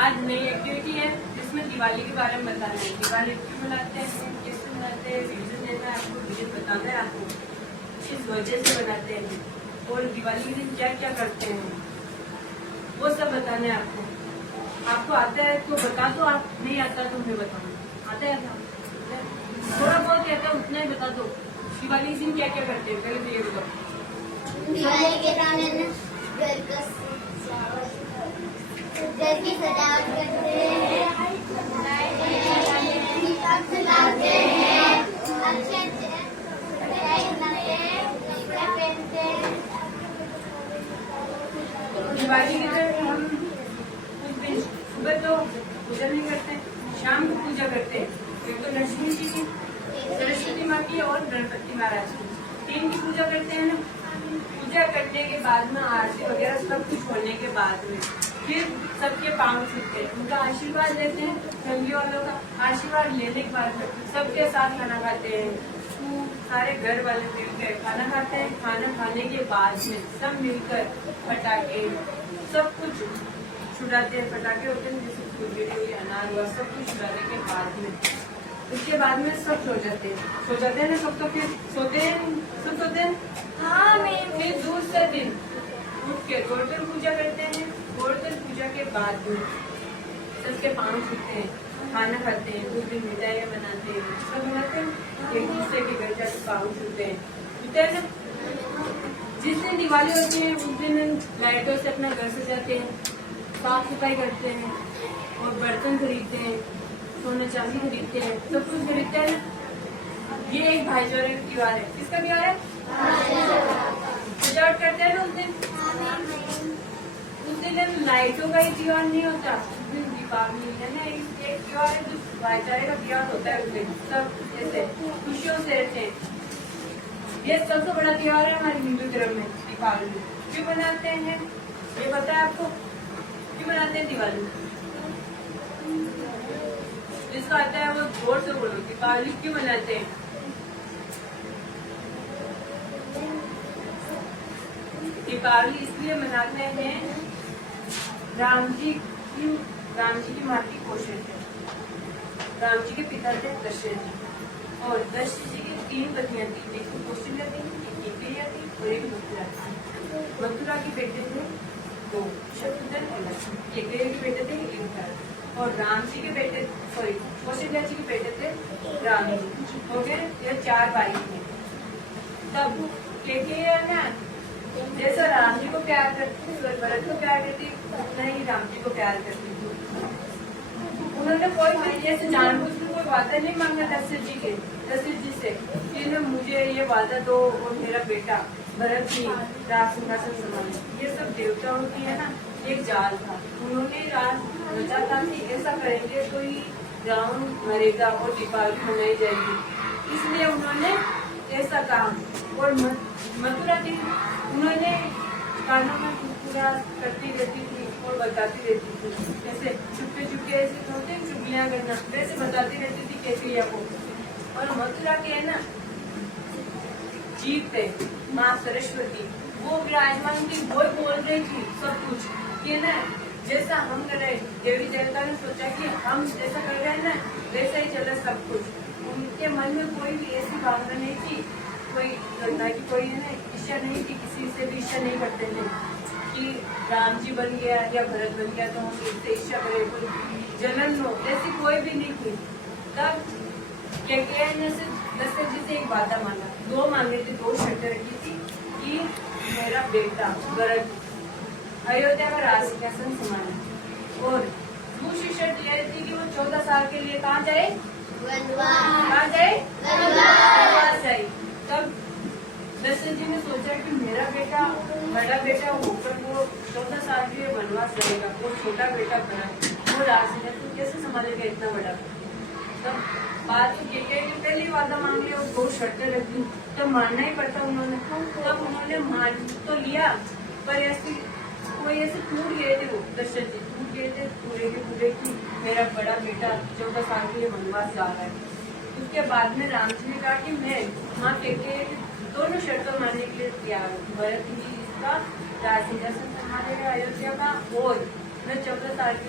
आज नई एक्टिविटी है जिसमें दिवाली के बारे में बताना है। दिवाली क्यों मनाते हैं, कैसे मनाते हैं, रीजन देना है आपको, रीजन बताना है आपको, किस वजह से बनाते हैं और दिवाली के दिन क्या क्या करते हैं वो सब बताना है आपको। आपको आता है तो बता दो, आप नहीं आता तो मैं बताऊँ। आता है थोड़ा बहुत आता है उतना ही बता दो। दिवाली के दिन क्या क्या करते हैं पहले तो ये बताओ। दिवाली के दिन घर की सजावट करते हैं, दीपक जलाते हैं, अच्छे मिठाई बनाते हैं, कपड़े पहनते हैं। दिवाली के दिन हम उस दिन सुबह तो पूजा नहीं करते, शाम को पूजा करते हैं। एक तो लक्ष्मी जी की, सरस्वती माँ की और गणपति महाराज की, तीन की पूजा करते हैं ना। पूजा करने के बाद में आरती वगैरह सब कुछ होने के बाद में फिर सबके पाँव छूते हैं, उनका आशीर्वाद लेते हैं। फैमिली वालों का आशीर्वाद लेने के बाद सबके साथ खाना खाते हैं। सारे घर वाले मिलकर खाना खाते हैं। खाना खाने के बाद में सब मिलकर पटाखे सब कुछ छुड़ाते हैं। पटाखे होते हैं जैसे फुलझड़ी, अनार हुआ, सब कुछ छुड़ाने के बाद में उसके बाद में सब सो जाते हैं ना। सब तो फिर सोते हैं, सब सोते हैं। हाँ, मैं फिर दूसरे दिन उठ के गोवर्धन पूजा करते हैं। गोवर्धन पूजा के बाद में सबके पाँव छूते हैं, खाना खाते हैं, उस दिन मिठाइयाँ बनाते हैं, सब बनाते हैं। एक दूसरे के घर जाकर पाँव छूते हैं, छूते हैं ना। जिस दिन दिवाली होती है उस दिन लाइटों से अपना घर सजाते हैं, साफ सफाई करते हैं और बर्तन खरीदते हैं, सोना चांदी खरीदते हैं, सब कुछ खरीदते हैं ना। ये एक भाईचारे का त्योहार है। किसका त्योहार है? सजावट करते हैं ना उस दिन। उस दिन लाइटों का ही त्योहार नहीं होता, उस दिन दीपावली है ना, एक त्योहार है जो भाईचारे का त्योहार होता है। उस दिन सब ऐसे खुशियों से रहते हैं। ये सबसे बड़ा त्योहार है हमारे हिंदू धर्म में, दीपावली। क्यों मनाते हैं ये पता है आपको? क्यों मनाते हैं दिवाली? जिसको आता है वो जोर से बोलो, दीपावली क्यों मनाते हैं? दीपावली इसलिए मनाते हैं, राम जी की माँ की कोशिश है। राम जी के पिता थे दशरथ जी, और दशरथ जी की तीन पत्नियां थी। एक तो कौशल्या थी, एक कैकेयी थी और एक मथुरा थी। मथुरा के बेटे थे दो, शत्रुघ्न और लक्ष्मण। कैकेयी के बेटे थे एक भरत, और राम जी के बेटे कौशल्या जी के बेटे थे राम जी। हो गए ये चार भाई थे। तब कैकेयी है ना, जैसा राम जी को प्यार करती थी, भरत को प्यार करती, उतना ही राम जी को प्यार करती थी। उन्होंने कोई तरीके से जानबूझ के कोई वादा नहीं मांगा दशरथ जी से कि ना मुझे ये वादा दो और मेरा बेटा भरत जी राज सिंहासन संभाले। ये सब देवताओं की है ना एक जाल था। उन्होंने राज रचा था कि ऐसा करेंगे तो ही रावण मरेगा और दीपावली मनाई जाएगी, इसलिए उन्होंने ऐसा कहा। और मथुरा थी, उन्होंने कानों में पूरा करती रहती थी और बताती रहती थी, ऐसे चुपके चुपके ऐसे होते हैं चुगलियां करना, वैसे बताती रहती थी कैकेयी को। और मथुरा के है ना जीव थे माँ सरस्वती, वो विराजमान थी, वो बोल रही थी सब कुछ कि ना जैसा हम कर रहे, देवी देवता ने सोचा कि हम जैसा कर रहे हैं ना वैसा ही चला सब कुछ। उनके मन में कोई भी ऐसी भावना नहीं थी, कोई करना की कोई है ना इच्छा नहीं थी, किसी से भी इच्छा नहीं करते थे कि राम जी बन गया या भरत बन गया तो हम इससे इच्छा करें, कोई जलन हो, ऐसी कोई भी नहीं थी। तब कैकेयी ने दशरथ जी से एक वादा मांगा, दो मांगे थे, दो शर्तें रखी थी कि मेरा बेटा भरत अयोध्या का राज सिंहासन संभाले, और दूसरी शर्त यह थी कि वो 14 साल के लिए कहाँ जाए? कहाँ जाए? वनवास जाए। तब दशरथ जी ने सोचा कि मेरा बेटा बड़ा बेटा होकर वो 14 साल के लिए वनवास जाएगा, वो छोटा बेटा भरत वो राज सिंहासन कैसे संभालेगा इतना बड़ा? तब बात कैकेयी ने पहली वादा मांग लिया और दो शर्तें रख दी, तब मानना ही पड़ता उन्होंने। तब उन्होंने मान तो लिया, पर ऐसी कोई ऐसे टूट गए थे, वो दशरथ जी टूट गए थे पूरे के पूरे की मेरा बड़ा बेटा 14 साल के लिए वनवास जा रहा है। उसके बाद में राम जी ने कहा कि मैं माँ कैकेयी दोनों शर्तों मानने के लिए तैयार हूँ। भरत जी इसका राज सिंहासन संभालेगा अयोध्या का, और मैं 14 साल